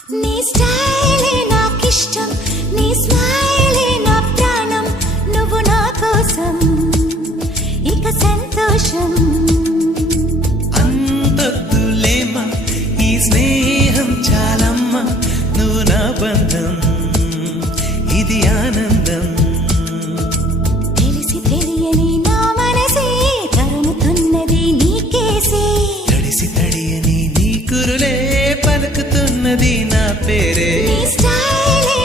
నీ స్టైలే నాకిష్టం, నీ స్మైలే నా ప్రాణం, నువ్వు నా కోసం ఇక సంతోషం. అంతొద్దులేమా ఈ స్నేహం చాలమ్మా, నువ్వు నా బంధం ఇది ఆనందం. తెలిసి తెలియని నా మనసే తరుముతున్నది నీకేసే, తడిసి తడియని నీ కురులే పలుకుతున్నది నా పేరే. నీ స్టైలే